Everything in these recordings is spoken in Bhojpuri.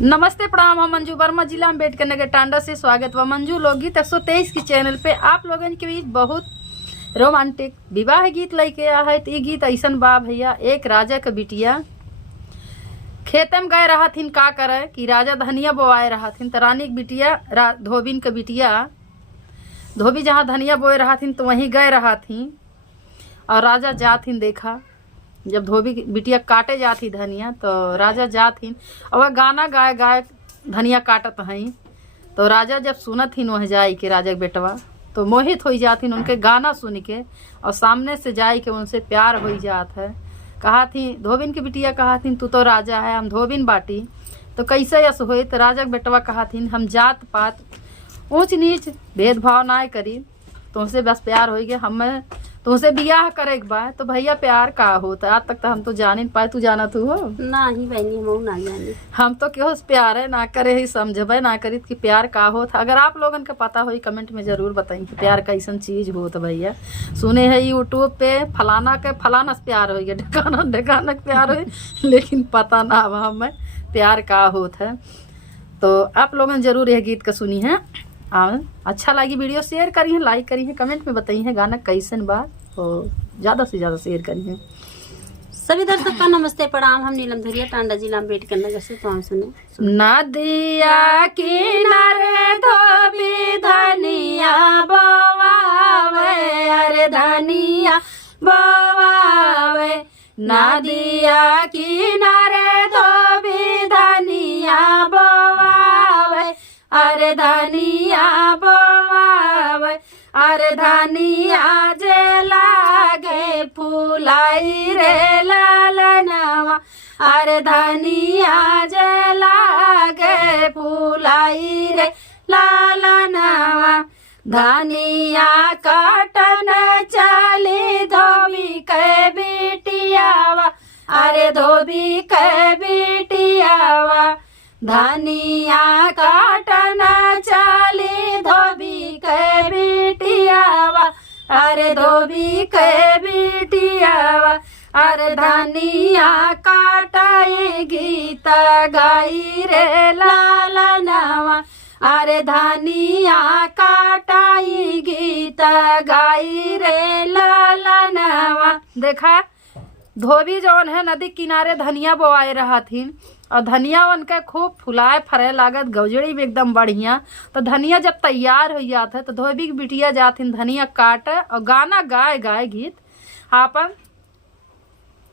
नमस्ते प्रणाम। हम मंजू वर्मा, जिला अम्बेडकर नगर टांडा से स्वागत व मंजू लोकगीत 123 की चैनल पे आप लोगन के बीच बहुत रोमांटिक विवाह गीत लेके आ है। तो ये गीत ऐसन बा भैया, एक राजा का बिटिया खेतम गए रहा थीन, का करे कि राजा धनिया बोआए रहा थीन। तो रानी की बिटिया धोबिन का बिटिया धोबी जहाँ धनिया बोए रहा थीन तो वहीं गए रहा थी। और राजा जाथिन, देखा जब धोबी की बिटिया काटे जाती धनिया तो राजा जाथिन और वह गाना गाए गाए धनिया काटत हई। तो राजा जब सुनत हिन वह जाई के राजा के बेटवा तो मोहित हो जाथिन उनके गाना सुन के, और सामने से जाई के उनसे प्यार हो जात है। कहा थी धोबिन की बिटिया, कहा थी तू तो राजा है, हम धोबिन बाटी, तो कैसे यस होई। तो राजा के बेटवा कहा थी हम जात पात ऊंच नीच भेदभाव ना करी, तुमसे बस प्यार हो गया, हमें तुमसे बियाह करे के बा। तो भैया प्यार का होता, आज तक तो हम तो जान ही पाए, तू जाना तू हो ना ही बहनी, हम ना जाने। हम तो क्यों प्यार है ना करे ही समझबे ना करी कि प्यार का होता। अगर आप लोगन के पता हो कमेंट में जरूर बताई कि प्यार कैसन चीज हो। तो भैया सुने है यूट्यूब पे फलाना के फलाना से प्यार हो गया, ढकाना ढकाना प्यार हो, लेकिन पता ना हमें प्यार का होता है। तो आप लोगन जरूर यह गीत का सुनी है। अच्छा लगी वीडियो शेयर करी है, लाइक करी है, कमेंट में बताई है गाना कैसन बा, तो ज़्यादा से ज़्यादा शेयर करी है। सभी दर्शक का नमस्ते प्रणाम। हम नीलम धरिया टांडा जिला अम्बेडकर नगर से। तो हम सुने नदिया किनारे धोबी धनिया बोवावे, अरे धनिया बोवावे। नदिया किनारे धोबी धनिया बोवावे, अरे धनिया बोवावे। अरे धनिया जे लागे फुलाई रे लालनवा, अरे धनिया जे लागे फुलाई रे लालनवा। धनिया काटन चली धोबी के बिटियावा, अरे धोबी के बिटियावा। धनिया काटन चली धोबी के बिटियावा, अरे धोबी के बिटियावा। अरे धनिया काटाई गीत गाई रे लालनवा, अरे धनिया काटाई गीत गाई रे लालनवा। देखा धोबी जौन है नदी किनारे धनिया बोआए रहा थी, और धनिया उनका खूब फुलाए फरे लागत, गौजड़ी भी एकदम बढ़िया। तो धनिया जब तैयार हो जाता है तो धोबी की बिटिया जाथिन धनिया काटे और गाना गाए गाए गीत आपन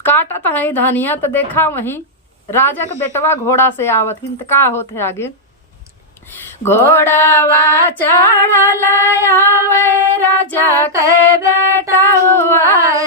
काटत है धनिया। तो देखा वहीं राजा का बेटवा घोड़ा से आवथिन, तो का होते आगे घोड़ावा चढ़ल आवे राजा के बेटा हुआ,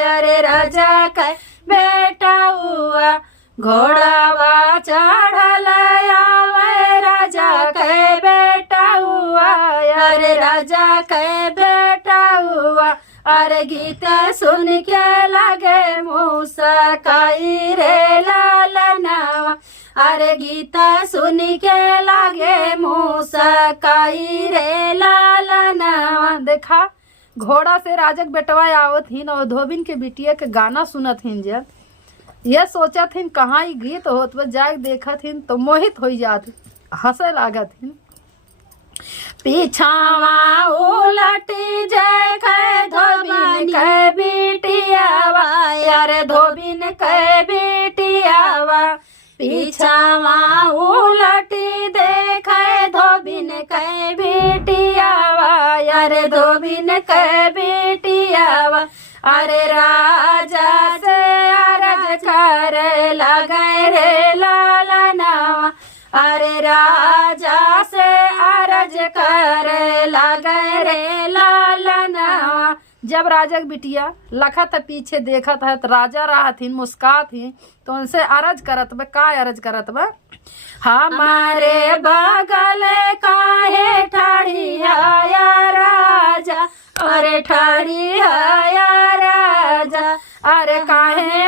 अरे राजा के बेटा हुआ। घोड़ावा चढ़ल आवे राजा के बेटा हुआ, अरे राजा के बेटा हुआ। अरे गीत सुन के लगे मुस्काई रे लालनवा, अरे गीत सुन के लगे मुस्काई रे लालनवा। देखा घोड़ा से राजा के बेटवा आवत हिन और धोबिन के बिटिया के गाना सुनत हिन। जब यह सोचत हिन कहाँ ही गीत होत बा, जाके देखत हिन तो मोहित हो जात, हंसे लागत हिन। पीछावा उलटी जय के धोबिन के बिटियावा, अरे धोबिन के बिटियावा। पीछावा उलटी देखे धोबिन के बिटियावा, अरे धोबिन के बिटियावा। अरे राजा से अरज करे लगे रे लालनवा, अरे राजा से अरज करे लगे रे लालनवा। जब राजा की बिटिया लखत पीछे देखत है तो राजा राहथिन मुस्कात ही, तो उनसे अरज करत बा, का अरज करत बा, हमारे बगल काहे ठाड़ी है राजा, अरे ठाड़ी है राजा। अरे काहे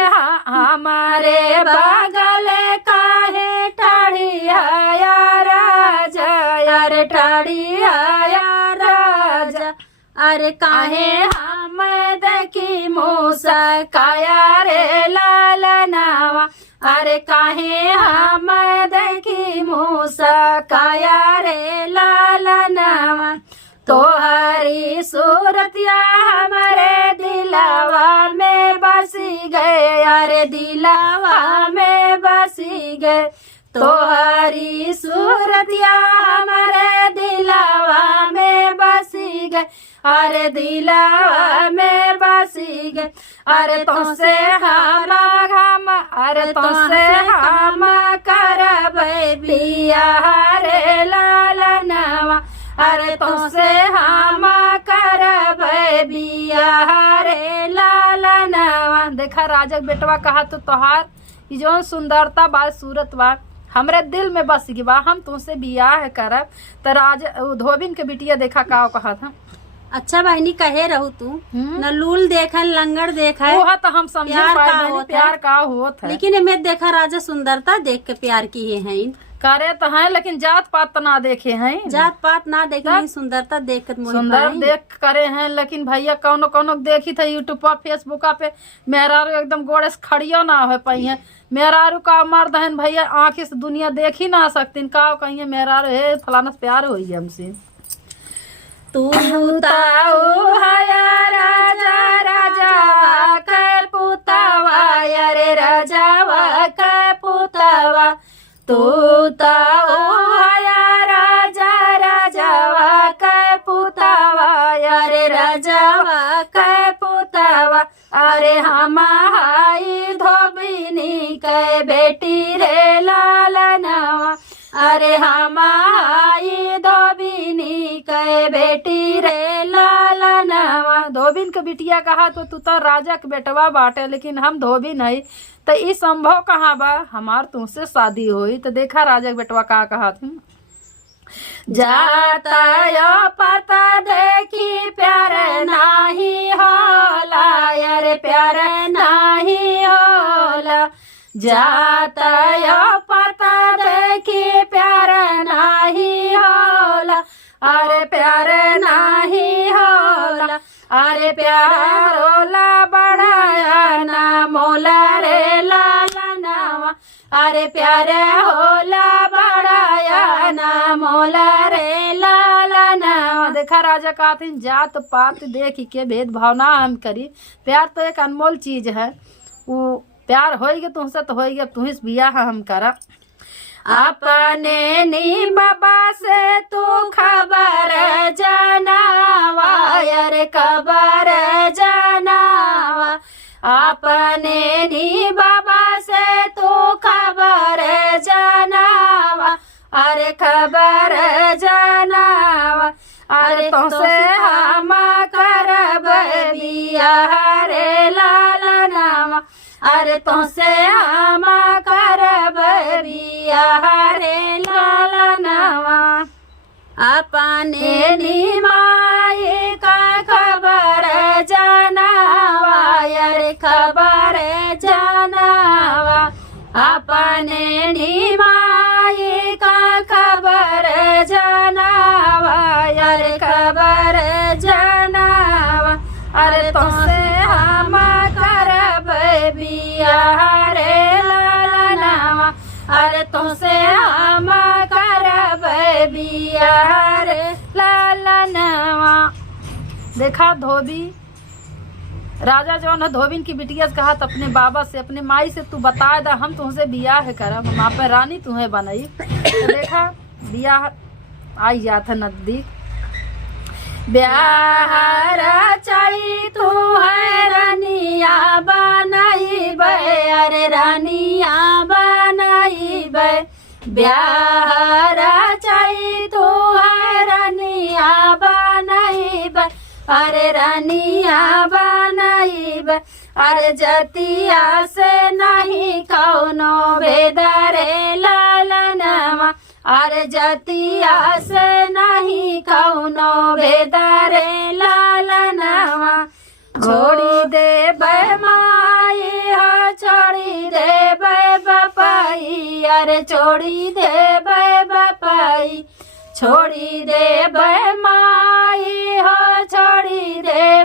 हमारे बगल काहे ठाड़ी है राजा, अरे ठाड़ी है राजा। अरे काहे हम देखी मुस्काया रे लालनवा, अरे काहे हम देखी मुस्काया रे लालनवा तोहरी सूरतिया हमारे दिलवा में बसी गए अरे दिलवा में बसी गए तोहरी सूरतिया हमारे दिलवा में बसी गए अरे दिलवा में बसी गए अरे तुमसे हम अरे तुमसे हम करबै बियाह रे लालनवा अरे तुमसे हम करबै बियाह रे लालनवा। देखा राजा बेटवा कहा तो तोहार ई जौन सुंदरता बा सूरत बा हमरे दिल में बस गई बा हम तुमसे बियाह करब। तो राजा धोबिन के बिटिया देखा का कहा था अच्छा बहनी कहे रहू तू न लूल देखा लंगड़ देखा वो तो हम समझ प्यार का होत है लेकिन मैं देखा राजा सुंदरता देख के प्यार किए हैं करे तो है लेकिन जात पात तो ना देखे हैं जात पात ना देखे सुंदरता देख के सुंदर देख करे हैं लेकिन भैया कौनो कौनो देखी थे यूट्यूब पर फेसबुक पे मेहरारू एकदम गोड़े से खड़ियो ना हो पाई है मेहरारू का मर्द है भैया आँखी से दुनिया देख ही ना सकती का कहिए मेहरारू है फलाना से प्यार हो हमसे तू राजा राजा के पुतवा अरे राजावा के पुतवा तू राजा राजावा के पुतवा अरे राजावा के पुतवा अरे हमारी धोबिनी के बेटी रे लालनवा अरे हमारी धोबिनी के बेटी रे लालनवा। धोबिन के बिटिया कहा तो राजा के बेटवा बाटे लेकिन हम धोबिन है तो ई संभव कहाँ बा हमार तुमसे शादी हुई। तो देखा राजा के बेटवा कहा थी जाता यो पता देखी प्यार नाही होला अरे प्यार नाही होला जाता यो पता देखी प्यार नाही होला अरे प्यार नाही होला अरे प्यार होला बढ़ाया ना मोला रे लालनवा अरे प्यार होला बढ़ाया ना मोला रे लालनवा। देखा राजा कहते जात पात देख के भेदभाव ना हम करी प्यार तो एक अनमोल चीज है वो प्यार होएगा तुमसे तो होएगा तुम्हें बियाह हम करा अपने नी बाबा से तू खबर जनावा अरे खबर जनावा अपने नी बाबा से तू खबर जनावा अरे खबर जनावा अरे तुमसे हम करब बियाह रे लालनवा अरे तुमसे हम करब बियाह रे लालनवा अपने निमाए का खबर जनावा अरे खबर जनावा अपने निमाए का खबर जनावा अरे खबर जनावा अरे तुमसे हम करब बियाह रे लालनवा अरे तुमसे हम करब बियाह रे लालनवा। देखा धोबी राजा जो है धोबिन की बिटिया से कहा अपने बाबा से अपने माई से तू बता दा हम तुमसे बियाह करब हम आप रानी तुम्हें बनाई। तो देखा बियाह आई जाता नजदीक ब्याह रचाई तू है रानिया बनाई बे अरे रानिया बनाई बे ब्याह रचाई तू है रानिया बनाई बे अरे रानिया बनाई बे अरे जतिया से नहीं कौनो भेद रे लालनवा अरे जतिया से नहीं कौनो भेद रे लालनवा छोड़ी दे माई हो छोड़ी दे बपाई अरे छोड़ी दे बपाई छोड़ी दे माई हो छोड़ी दे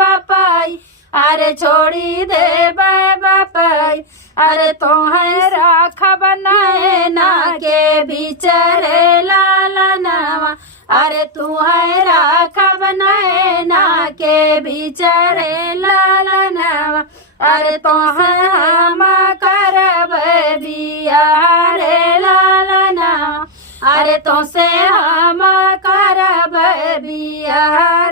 बपाई अरे छोड़ी दे बपाई अरे तोहे राखा बनाए ना के बिचरे लालनवा अरे तू है राखा बनाए ना के बिचरे लालनवा अरे तोहे हम करब बिया रे लालनवा अरे तो से हम करब बिया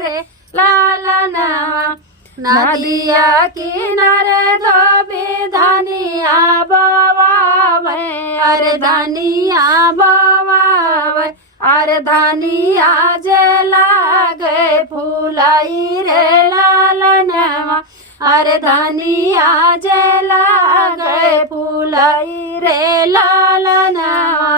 रे लालनवा नदिया किनारे धोबी धनिया बवावे अरे धनिया बवावे अरे धनिया जे लागे फूलाई रे लालनवा अरे धनिया जे लागे फूलाई रे लालनवा।